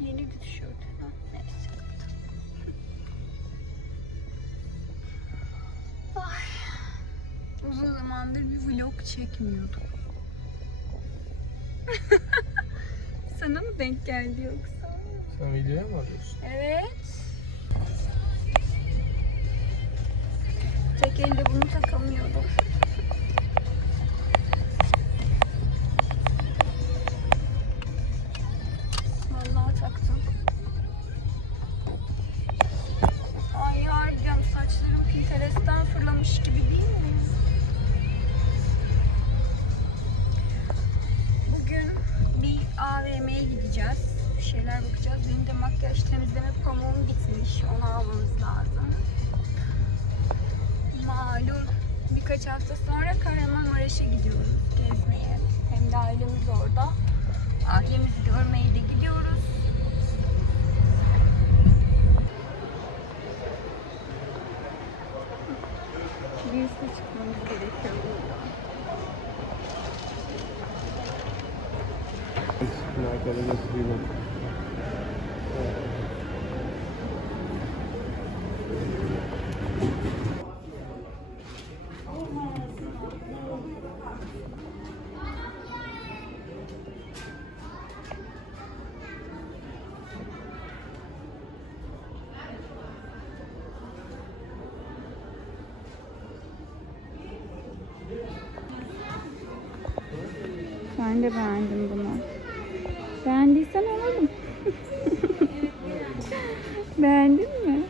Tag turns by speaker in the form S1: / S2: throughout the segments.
S1: Yeni bir tişört. Neyse. Ay. Uzun zamandır bir vlog çekmiyordum. Sana mı denk geldi yoksa?
S2: Sen videoya mı arıyorsun?
S1: Evet. Tek elde bunu takamıyordum. Birkaç hafta sonra Kahramanmaraş'a gidiyoruz gezmeye. Hem de ailemiz orada. Ailemizi görmeye de gidiyoruz. Ben de beğendim bunu. Beğendiysen alalım. Beğendin mi?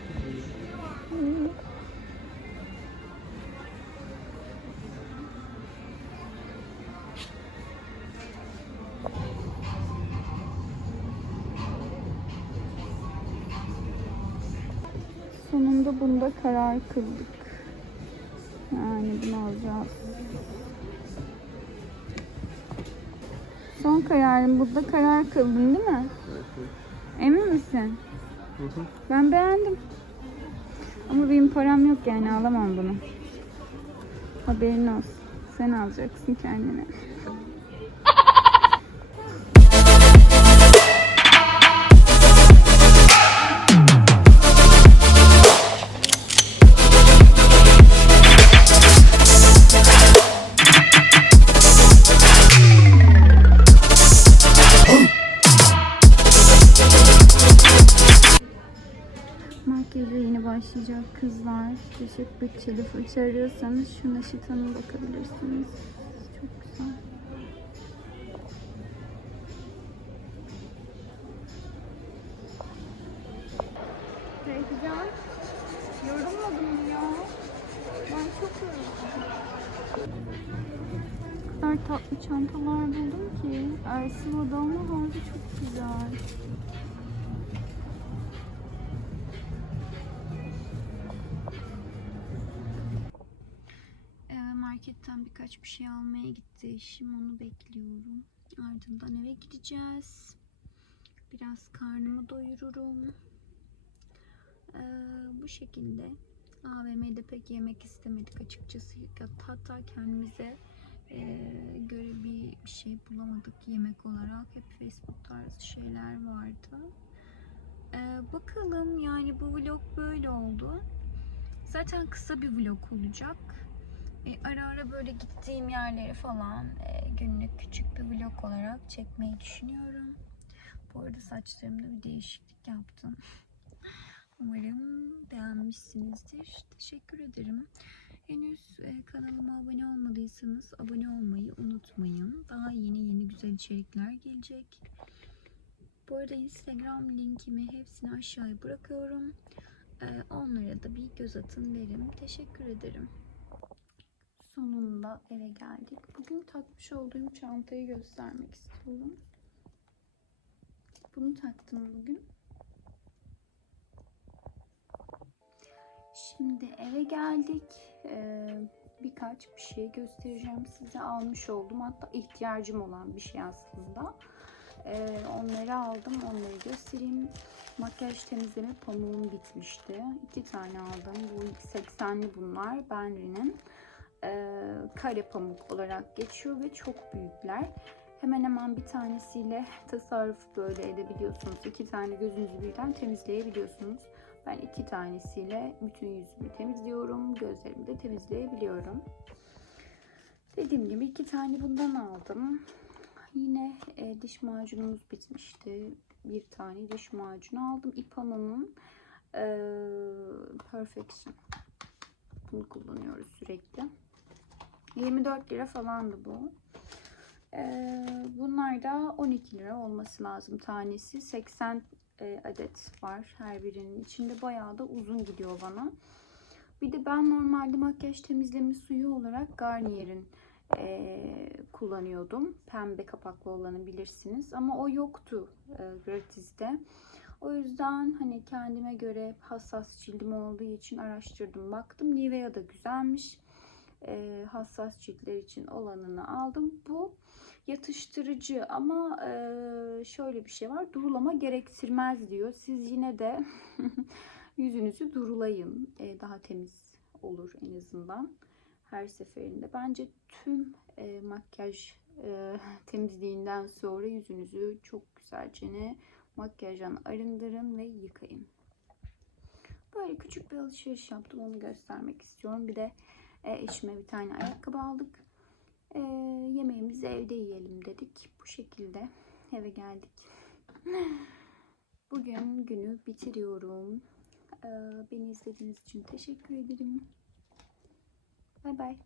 S1: Sonunda bunda karar kıldık. Yani bunu alacağız. Son kararın burada karar kıldın değil mi? Emin misin?
S2: Hı hı.
S1: Ben beğendim. Ama benim param yok yani alamam bunu. Haberin olsun. Sen alacaksın kendine. Makyaja yeni başlayacak kızlar. Düşük bütçeli fırça arıyorsanız şu Naşita'na bakabilirsiniz. Çok güzel. Yorulmadım ya. Ben çok yoruldum. Kadar tatlı çantalar buldum ki. Ersin odamla harbi çok güzel. Birkaç bir şey almaya gitti. Şimdi onu bekliyorum. Ardından eve gideceğiz. Biraz karnımı doyururum. Ee, bu şekilde AVM'de pek yemek istemedik açıkçası. Hatta kendimize e, göre bir şey bulamadık yemek olarak. Hep Facebook tarzı şeyler vardı. Ee, bakalım yani bu vlog böyle oldu. Zaten kısa bir vlog olacak. E, ara ara böyle gittiğim yerleri falan e, günlük küçük bir vlog olarak çekmeyi düşünüyorum. Bu arada saçlarımda bir değişiklik yaptım. Umarım beğenmişsinizdir. Teşekkür ederim. Henüz e, kanalıma abone olmadıysanız abone olmayı unutmayın. Daha yeni yeni güzel içerikler gelecek. Bu arada Instagram linkimi hepsini aşağıya bırakıyorum. E, onlara da bir göz atın derim. Teşekkür ederim. Sonunda eve geldik. Bugün takmış olduğum çantayı göstermek istiyorum. Bunu taktım bugün. Şimdi eve geldik. Ee, birkaç bir şey göstereceğim size. Almış oldum. Hatta ihtiyacım olan bir şey aslında. Ee, onları aldım. Onları göstereyim. Makyaj temizleme pamuğum bitmişti. İki tane aldım. Bu 80'li bunlar. Benri'nin e, kare pamuk olarak geçiyor ve çok büyükler. Hemen hemen bir tanesiyle tasarruf böyle edebiliyorsunuz. İki tane gözünüzü birden temizleyebiliyorsunuz. Ben iki tanesiyle bütün yüzümü temizliyorum. Gözlerimi de temizleyebiliyorum. Dediğim gibi iki tane bundan aldım. Yine e, diş macunumuz bitmişti. Bir tane diş macunu aldım. Ipano'nun e, Perfection. Bunu kullanıyoruz sürekli. 24 lira falandı bu. Ee, bunlar da 12 lira olması lazım tanesi. 80 e, adet var her birinin içinde. Bayağı da uzun gidiyor bana. Bir de ben normalde makyaj temizleme suyu olarak Garnier'in e, kullanıyordum. Pembe kapaklı olanı bilirsiniz. Ama o yoktu e, gratiste. O yüzden hani kendime göre hassas cildim olduğu için araştırdım. Baktım Nivea da güzelmiş. E, hassas ciltler için olanını aldım. Bu yatıştırıcı ama e, şöyle bir şey var. Durulama gerektirmez diyor. Siz yine de yüzünüzü durulayın. E, daha temiz olur en azından her seferinde. Bence tüm e, makyaj e, temizliğinden sonra yüzünüzü çok güzelce makyajdan arındırın ve yıkayın. Böyle küçük bir alışveriş yaptım. Onu göstermek istiyorum. Bir de e, eşime bir tane ayakkabı aldık. E, yemeğimizi evde yiyelim dedik. Bu şekilde eve geldik. Bugün günü bitiriyorum. E, beni izlediğiniz için teşekkür ederim. Bay bay.